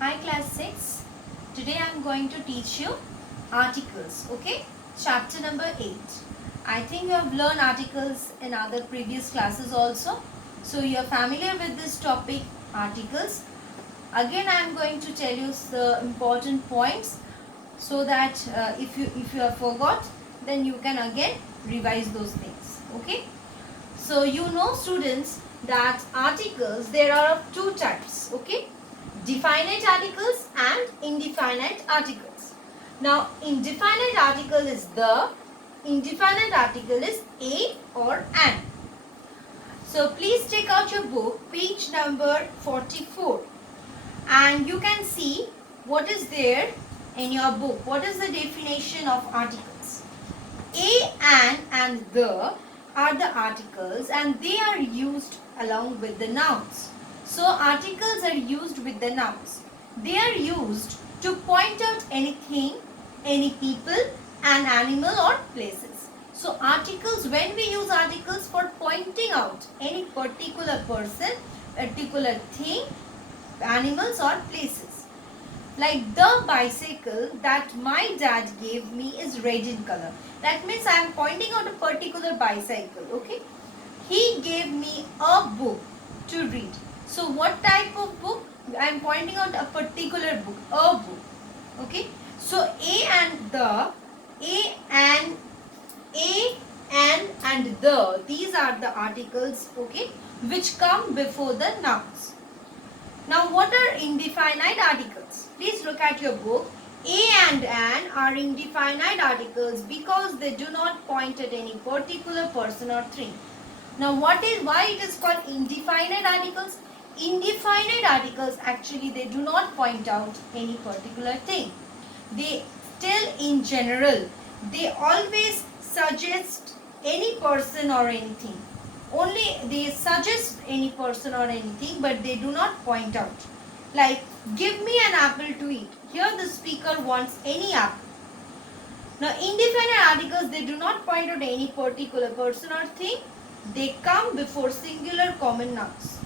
Hi class 6. Today I am going to teach you articles. Okay. Chapter number 8. I think you have learned articles in other previous classes also. So you are familiar with this topic, articles. Again I am going to tell you the important points so that if you have forgot, then you can again revise those things. Okay. So you know students that articles there are of two types. Okay. Definite articles and indefinite articles. Now, indefinite article is the, indefinite article is a or an. So, please take out your book, page number 44, and you can see what is there in your book. What is the definition of articles? A, an and the are the articles and they are used along with the nouns. So articles are used with the nouns. They are used to point out anything, any people, an animal or places. So articles, when we use articles for pointing out any particular person, particular thing, animals or places. Like the bicycle that my dad gave me is red in color. That means I am pointing out a particular bicycle. Okay. He gave me a book to read. So what type of book? I am pointing out a particular book, a book. Okay. So a and the, and the, these are the articles, okay, which come before the nouns. Now what are indefinite articles? Please look at your book. A and an are indefinite articles because they do not point at any particular person or thing. Now why it is called indefinite articles? Indefinite articles actually they do not point out any particular thing. They still in general, they always suggest any person or anything. Only they suggest any person or anything, but they do not point out. Like, give me an apple to eat. Here the speaker wants any apple. Now indefinite articles, they do not point out any particular person or thing. They come before singular common nouns.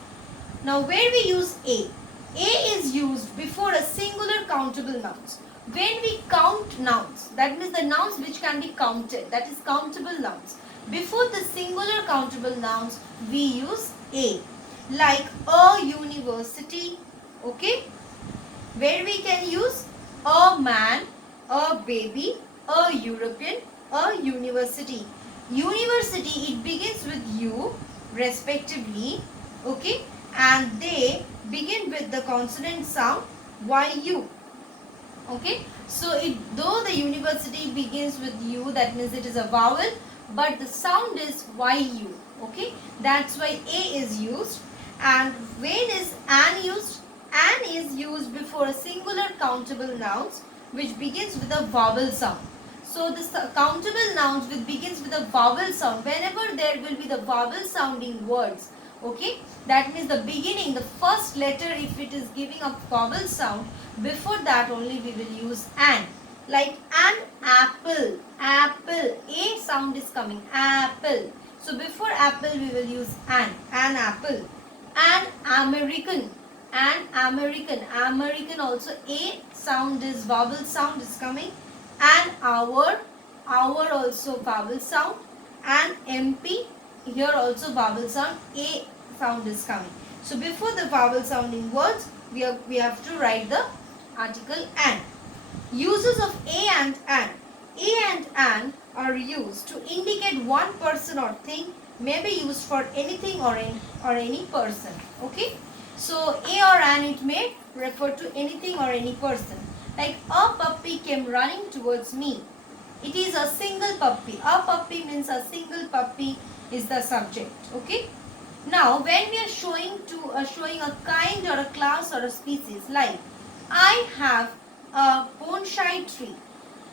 Now where we use a is used before a singular countable nouns. When we count nouns, that means the nouns which can be counted, that is countable nouns. Before the singular countable nouns, we use a. Like a university, okay? Where we can use a man, a baby, a European, a university. University, it begins with U respectively, okay, and they begin with the consonant sound YU, okay. So though the university begins with U, that means it is a vowel, but the sound is YU, okay. That's why A is used. And when is an used? An is used before a singular countable nouns which begins with a vowel sound. So this countable nouns which begins with a vowel sound, whenever there will be the vowel sounding words, okay, that means the beginning, the first letter, if it is giving a vowel sound, before that only we will use an. Like an apple, apple, a sound is coming, apple. So before apple we will use an apple. An American, American also a sound is, vowel sound is coming. An hour also vowel sound. An MP, here also vowel sound, a sound is coming. So before the vowel sounding words, we have to write the article an. Uses of a and an. A and an are used to indicate one person or thing, may be used for anything or any person, okay. So a or an, it may refer to anything or any person. Like a puppy came running towards me. It is a single puppy. A puppy means a single puppy is the subject, okay. Now when we are showing a kind or a class or a species, like I have a bonsai tree.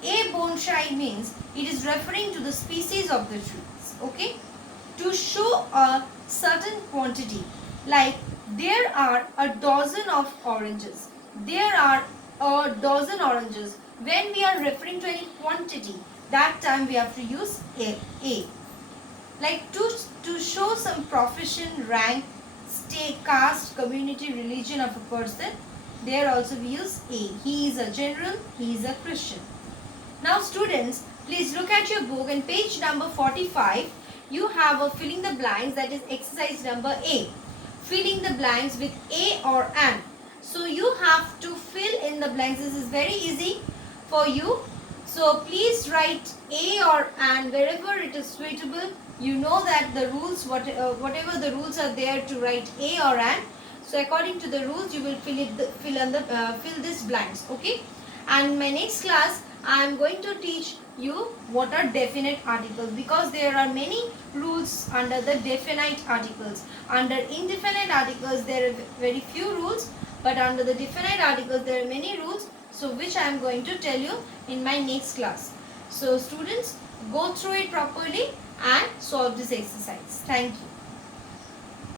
A bonsai means it is referring to the species of the trees, okay. To show a certain quantity, like there are a dozen of oranges. There are a dozen oranges. When we are referring to any quantity, that time we have to use a. Like to show some profession, rank, state, caste, community, religion of a person, There also we use A. He is a general. He is a Christian. Now students, please look at your book and page number 45. You have a filling the blanks, that is exercise number A. Filling the blanks with A or an. So you have to fill in the blanks. This is very easy for you. So please write A or an wherever it is suitable. You know that the rules, whatever the rules are there to write A or an. So according to the rules, you will fill this blanks. Okay. And in my next class, I am going to teach you what are definite articles, because there are many rules under the definite articles. Under indefinite articles, there are very few rules, but under the definite articles, there are many rules. So which I am going to tell you in my next class. So students, go through it properly and solve this exercise. Thank you.